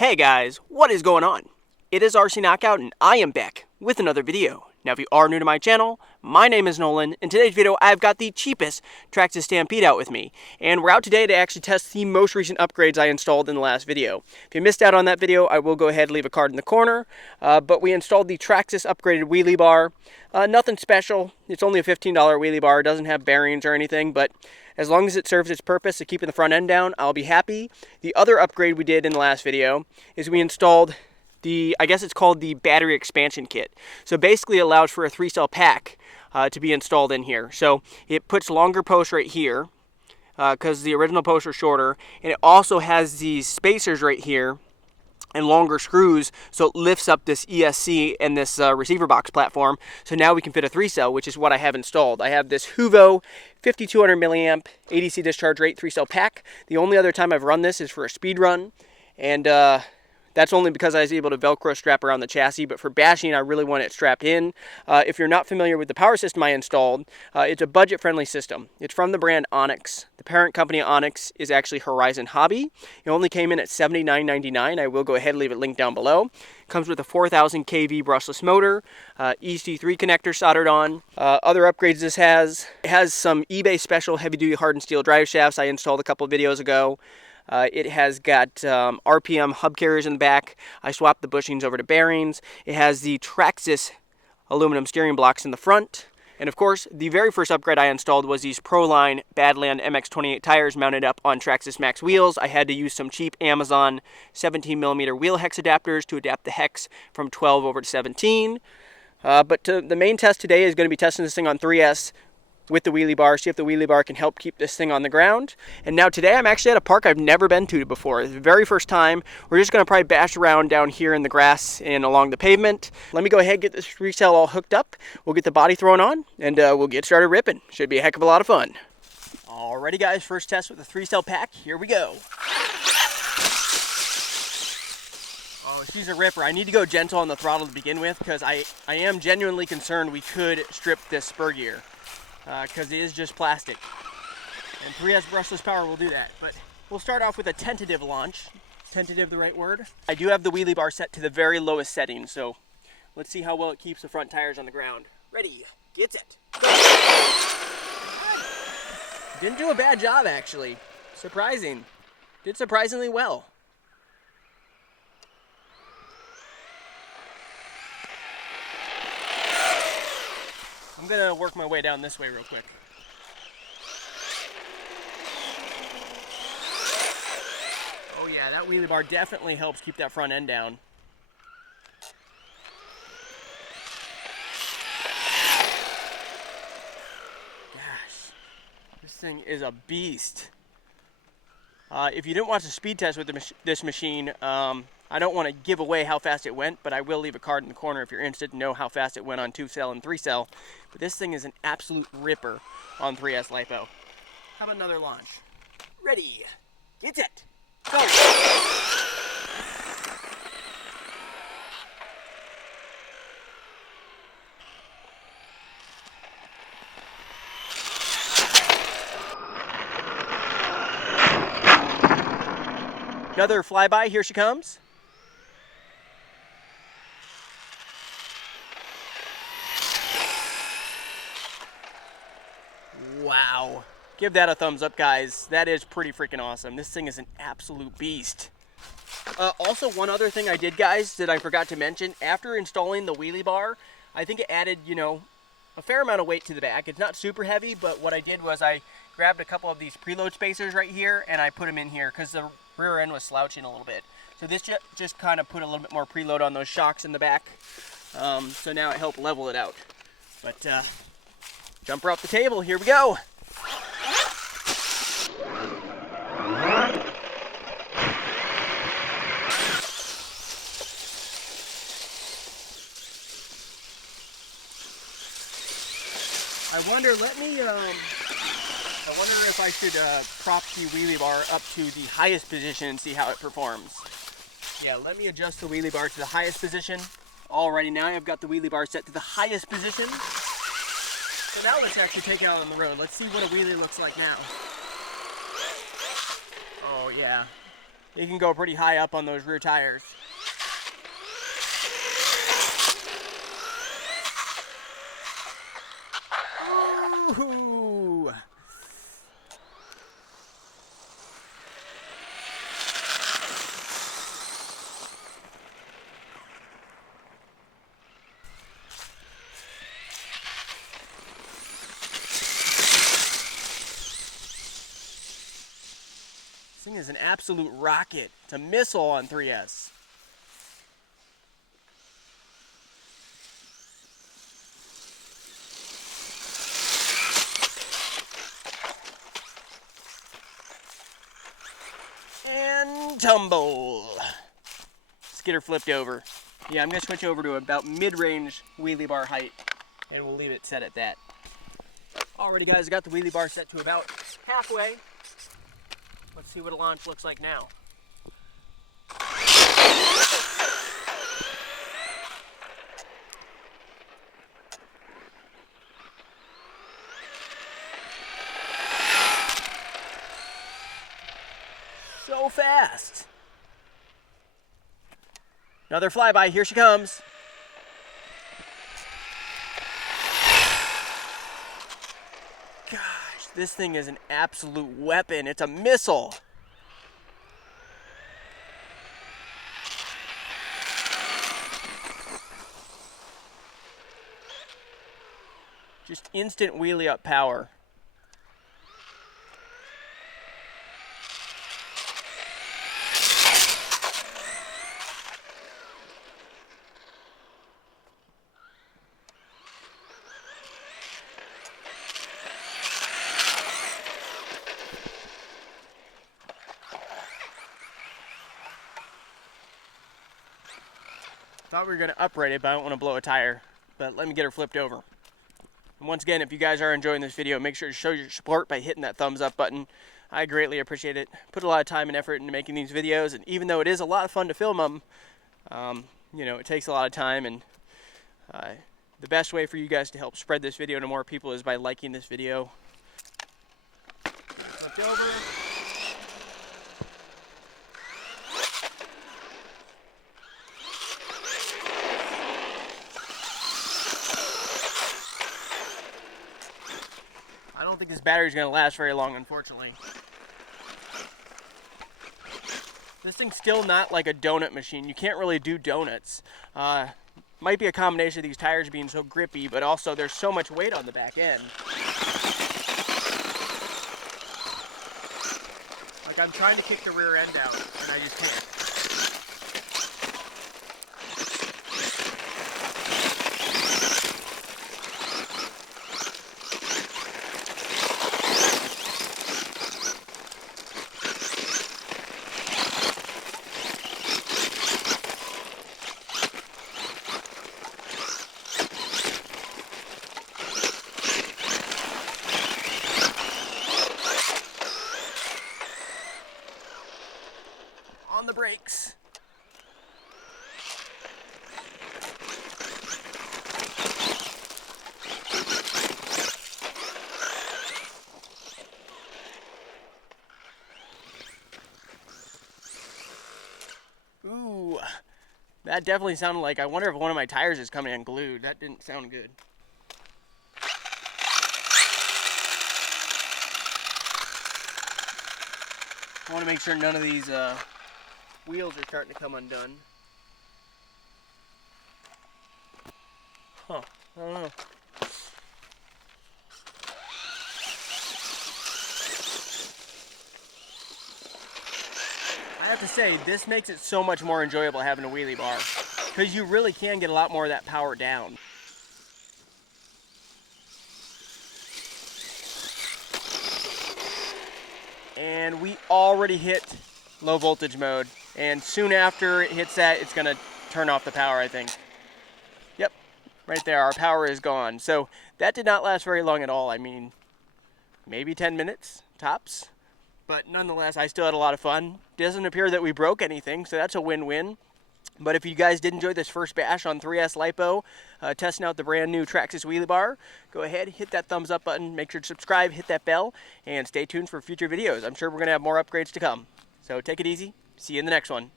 Hey guys, what is going on? It is RC Knockout and I am back with another video. Now if you are new to my channel, my name is Nolan. In today's video I've got the Cheapest Traxxas Stampede out with me. And we're out today to actually test the most recent upgrades I installed in the last video. If you missed out on that video, I will go ahead and leave a card in the corner. But we installed the Traxxas upgraded wheelie bar. Nothing special. It's only a $15 wheelie bar. It doesn't have bearings or anything, but as long as it serves its purpose of keeping the front end down, I'll be happy. The other upgrade we did in the last video is we installed I guess it's called the battery expansion kit. So basically it allows for a 3-cell pack to be installed in here. So it puts longer posts right here because the original posts are shorter, and it also has these spacers right here and longer screws, so it lifts up this ESC and this receiver box platform. So now we can fit a 3-cell, which is what I have installed. I have this Huvo 5200 milliamp ADC discharge rate 3-cell pack. The only other time I've run this is for a speed run, and that's only because I was able to Velcro strap around the chassis, but for bashing, I really want it strapped in. If you're not familiar with the power system I installed, it's a budget-friendly system. It's from the brand Onyx. The parent company Onyx is actually Horizon Hobby. It only came in at $79.99. I will go ahead and leave it linked down below. It comes with a 4,000 kV brushless motor, Ec3 Connector soldered on. Other upgrades this has, it has some eBay special heavy-duty hardened steel drive shafts I installed a couple of videos ago. It has got RPM hub carriers in the back. I swapped the bushings over to bearings. It has the Traxxas aluminum steering blocks in the front. And of course, the very first upgrade I installed was these Proline Badland MX28 tires mounted up on Traxxas Max wheels. I had to use some cheap Amazon 17mm wheel hex adapters to adapt the hex from 12 over to 17. But the main test today is going to be testing this thing on 3S with the wheelie bar, see if the wheelie bar can help keep this thing on the ground. And now today I'm actually at a park I've never been to before. It's the very first time. We're just going to probably bash around down here in the grass and along the pavement. Let me go ahead and get this 3-cell all hooked up. We'll get the body thrown on and we'll get started ripping. Should be a heck of a lot of fun. Alrighty guys, first test with the 3-cell pack. Here we go. Oh, she's a ripper. I need to go gentle on the throttle to begin with because I am genuinely concerned we could strip this spur gear. Because it is just plastic. And 3S brushless power will do that. But we'll start off with a tentative launch. Tentative the right word? I do have the wheelie bar set to the very lowest setting, so let's see how well it keeps the front tires on the ground. Ready, get set, go! Didn't do a bad job actually. Surprising. Did surprisingly well. I'm gonna work my way down this way real quick. Oh yeah, that wheelie bar definitely helps keep that front end down. Gosh, this thing is a beast. If you didn't watch the speed test with this machine, I don't want to give away how fast it went, but I will leave a card in the corner if you're interested to know how fast it went on 2-cell and 3-cell. But this thing is an absolute ripper on 3S Lipo. How about another launch? Ready, get set, go! Another flyby, here she comes. Wow. Give that a thumbs up, guys. That is pretty freaking awesome. This thing is an absolute beast. Also, one other thing I did, guys, that I forgot to mention. After installing the wheelie bar, I think it added, a fair amount of weight to the back. It's not super heavy, but what I did was I grabbed a couple of these preload spacers right here, and I put them in here because the rear end was slouching a little bit. So this just kind of put a little bit more preload on those shocks in the back. So now it helped level it out. But jumper off the table, here we go. I wonder if I should prop the wheelie bar up to the highest position and see how it performs. Yeah, let me adjust the wheelie bar to the highest position. Alrighty, now I've got the wheelie bar set to the highest position. So now let's actually take it out on the road. Let's see what a wheelie looks like now. Oh yeah, you can go pretty high up on those rear tires. Ooh. This thing is an absolute rocket. It's a missile on 3S. And tumble. Let's get her flipped over. Yeah, I'm gonna switch over to about mid-range wheelie bar height, and we'll leave it set at that. Alrighty guys, I got the wheelie bar set to about halfway. Let's see what a launch looks like now. So fast. Another flyby, here she comes. Gosh, this thing is an absolute weapon. It's a missile. Just instant wheelie up power. Thought we were going to upright it, but I don't want to blow a tire. But let me get her flipped over. And once again, if you guys are enjoying this video, make sure to show your support by hitting that thumbs up button. I greatly appreciate it. Put a lot of time and effort into making these videos, and even though it is a lot of fun to film them, you know, it takes a lot of time, and the best way for you guys to help spread this video to more people is by liking this video. Flipped over. I don't think this battery's going to last very long, unfortunately. This thing's still not like a donut machine. You can't really do donuts. Might be a combination of these tires being so grippy, but also there's so much weight on the back end. Like, I'm trying to kick the rear end out, and I just can't. On the brakes. Ooh, that definitely sounded like, I wonder if one of my tires is coming unglued. That didn't sound good. I want to make sure none of these wheels are starting to come undone. Huh, I don't know. I have to say, this makes it so much more enjoyable having a wheelie bar, because you really can get a lot more of that power down. And we already hit low voltage mode, and soon after it hits that, it's gonna turn off the power, I think. Yep, right there, our power is gone. So that did not last very long at all. I mean, maybe 10 minutes tops, but nonetheless, I still had a lot of fun. Doesn't appear that we broke anything, so that's a win-win. But if you guys did enjoy this first bash on 3S Lipo, testing out the brand new Traxxas wheelie bar, go ahead, hit that thumbs up button, make sure to subscribe, hit that bell, and stay tuned for future videos. I'm sure we're going to have more upgrades to come. So take it easy, See you in the next one.